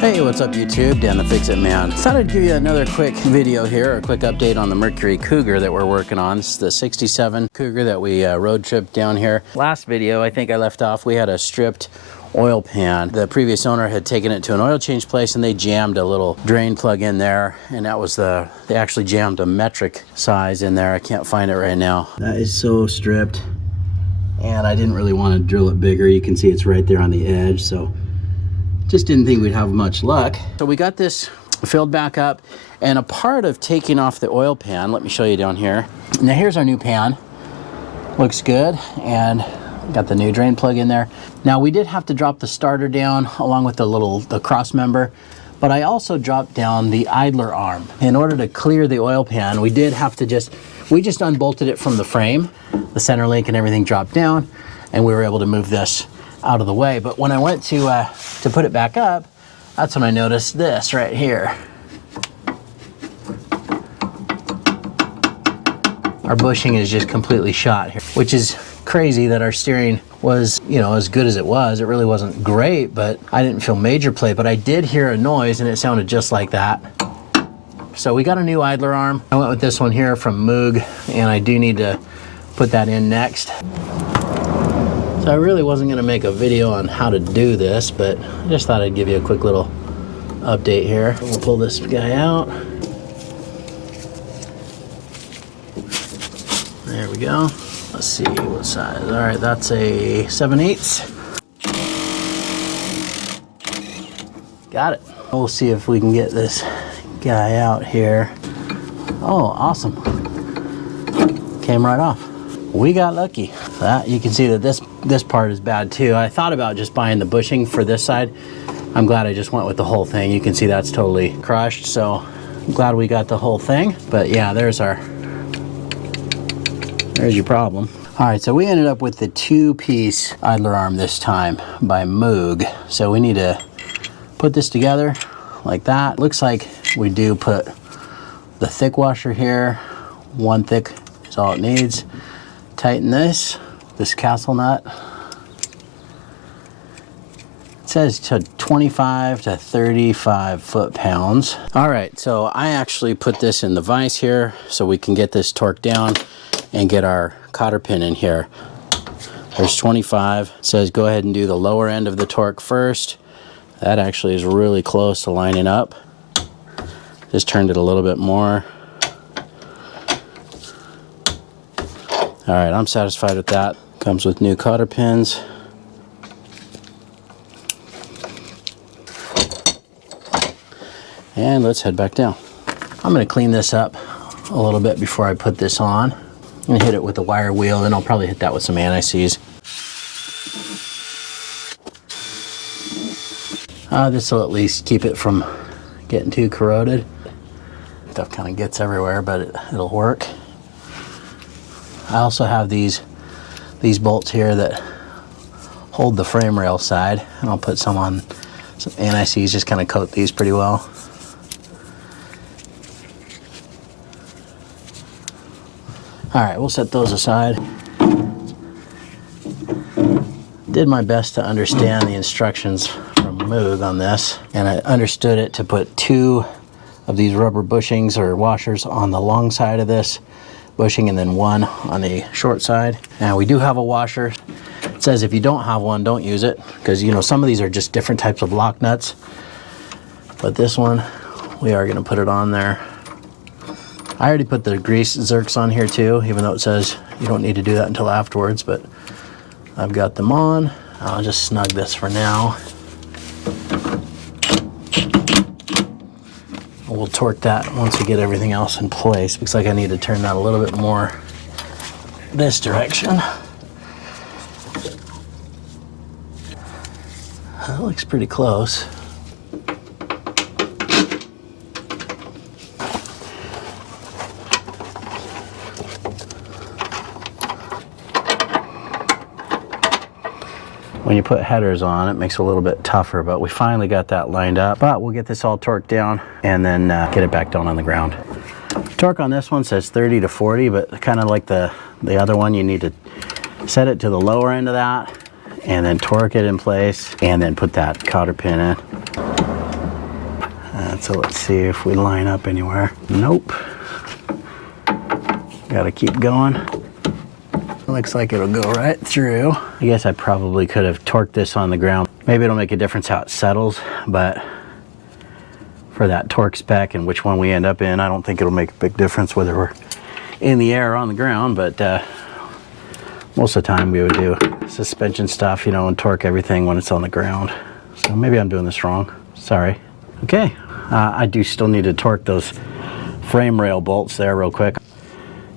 Hey, what's up YouTube? Dan the Fix-It Man. Thought I'd give you another quick video here, a quick update on the Mercury Cougar that we're working on. This is the 67 Cougar that we road tripped down here. Last video, I think I left off, we had a stripped oil pan. The previous owner had taken it to an oil change place and they jammed a little drain plug in there, and that was they actually jammed a metric size in there. I can't find it right now. That is so stripped, and I didn't really want to drill it bigger. You can see it's right there on the edge, so just didn't think we'd have much luck. So we got this filled back up, and a part of taking off the oil pan, let me show you down here. Now here's our new pan. Looks good, and got the new drain plug in there. Now we did have to drop the starter down along with the cross member, but I also dropped down the idler arm. In order to clear the oil pan, we did have to we just unbolted it from the frame. The center link and everything dropped down, and we were able to move this out of the way. But when I went to put it back up, that's when I noticed this right here. Our bushing is just completely shot here, which is crazy that our steering was, you know, as good as it was. It really wasn't great, but I didn't feel major play, but I did hear a noise and it sounded just like that. So we got a new idler arm. I went with this one here from Moog, and I do need to put that in next. So I really wasn't gonna make a video on how to do this, but I just thought I'd give you a quick little update here. We'll pull this guy out. There we go. Let's see what size. All right, that's a 7/8. Got it. We'll see if we can get this guy out here. Oh, awesome. Came right off. We got lucky. That, you can see that this part is bad too. I thought about just buying the bushing for this side. I'm glad I just went with the whole thing. You can see that's totally crushed, so I'm glad we got the whole thing. But yeah, there's your problem. All right, so we ended up with the 2-piece idler arm this time by Moog. So we need to put this together like that. Looks like we do put the thick washer here. One thick is all it needs. Tighten this castle nut. It says to 25 to 35 foot-pounds. All right, so I actually put this in the vise here so we can get this torqued down and get our cotter pin in here. There's 25. It says go ahead and do the lower end of the torque first. That actually is really close to lining up. Just turned it a little bit more. All right, I'm satisfied with that. Comes with new cotter pins. And let's head back down. I'm gonna clean this up a little bit before I put this on. I'm gonna hit it with the wire wheel, then I'll probably hit that with some anti-seize. This will at least keep it from getting too corroded. Stuff kind of gets everywhere, but it'll work. I also have these bolts here that hold the frame rail side, and I'll put some on some anti-seize, just kind of coat these pretty well. All right, we'll set those aside. Did my best to understand the instructions from Moog on this, and I understood it to put 2 of these rubber bushings or washers on the long side of this bushing and then 1 on the short side. Now we do have a washer. It says if you don't have one, don't use it, because you know some of these are just different types of lock nuts. But this one, we are gonna put it on there. I already put the grease zerks on here too, even though it says you don't need to do that until afterwards, but I've got them on. I'll just snug this for now. We'll torque that once we get everything else in place. Looks like I need to turn that a little bit more this direction. That looks pretty close. When you put headers on, it makes it a little bit tougher, but we finally got that lined up. But we'll get this all torqued down and then get it back down on the ground. Torque on this one says 30 to 40, but kind of like the other one, you need to set it to the lower end of that and then torque it in place and then put that cotter pin in. So let's see if we line up anywhere. Nope. Gotta keep going. Looks like it'll go right through. I guess I probably could have torqued this on the ground. Maybe it'll make a difference how it settles, but for that torque spec and which one we end up in, I don't think it'll make a big difference whether we're in the air or on the ground, but most of the time we would do suspension stuff, you know, and torque everything when it's on the ground. So maybe I'm doing this wrong. Sorry. Okay, I do still need to torque those frame rail bolts there real quick.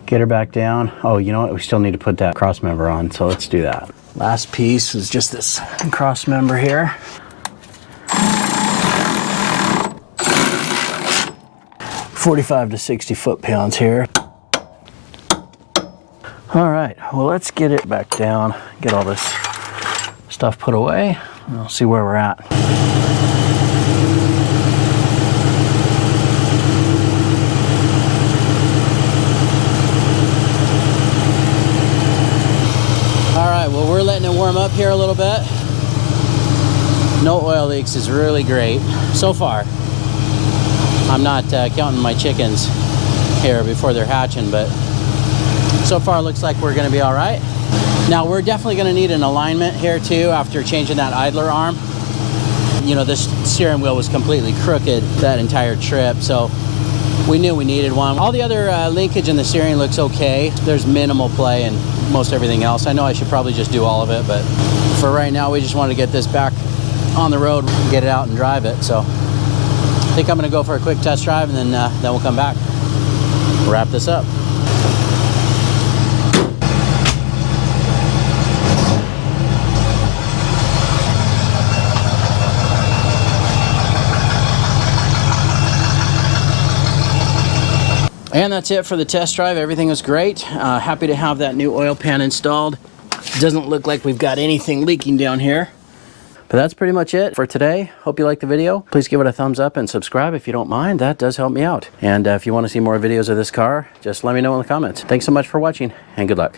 Get her back down. Oh, you know what? We still need to put that cross member on, so let's do that. Last piece is just this cross member here. $45 to 60 foot-pounds here. All right, well, let's get it back down, get all this stuff put away, and we'll see where we're at. All right, well, we're letting it warm up here a little bit. No oil leaks is really great so far. I'm not counting my chickens here before they're hatching, but so far it looks like we're gonna be all right. Now we're definitely gonna need an alignment here too after changing that idler arm. You know, this steering wheel was completely crooked that entire trip, so we knew we needed one. All the other linkage in the steering looks okay. There's minimal play in most everything else. I know I should probably just do all of it, but for right now we just wanted to get this back on the road, get it out and drive it. So I think I'm gonna go for a quick test drive and then we'll come back, wrap this up. And that's it for the test drive. Everything was great. Happy to have that new oil pan installed. Doesn't look like we've got anything leaking down here. But that's pretty much it for today. Hope you liked the video. Please give it a thumbs up and subscribe if you don't mind. That does help me out. And if you want to see more videos of this car, just let me know in the comments. Thanks so much for watching and good luck.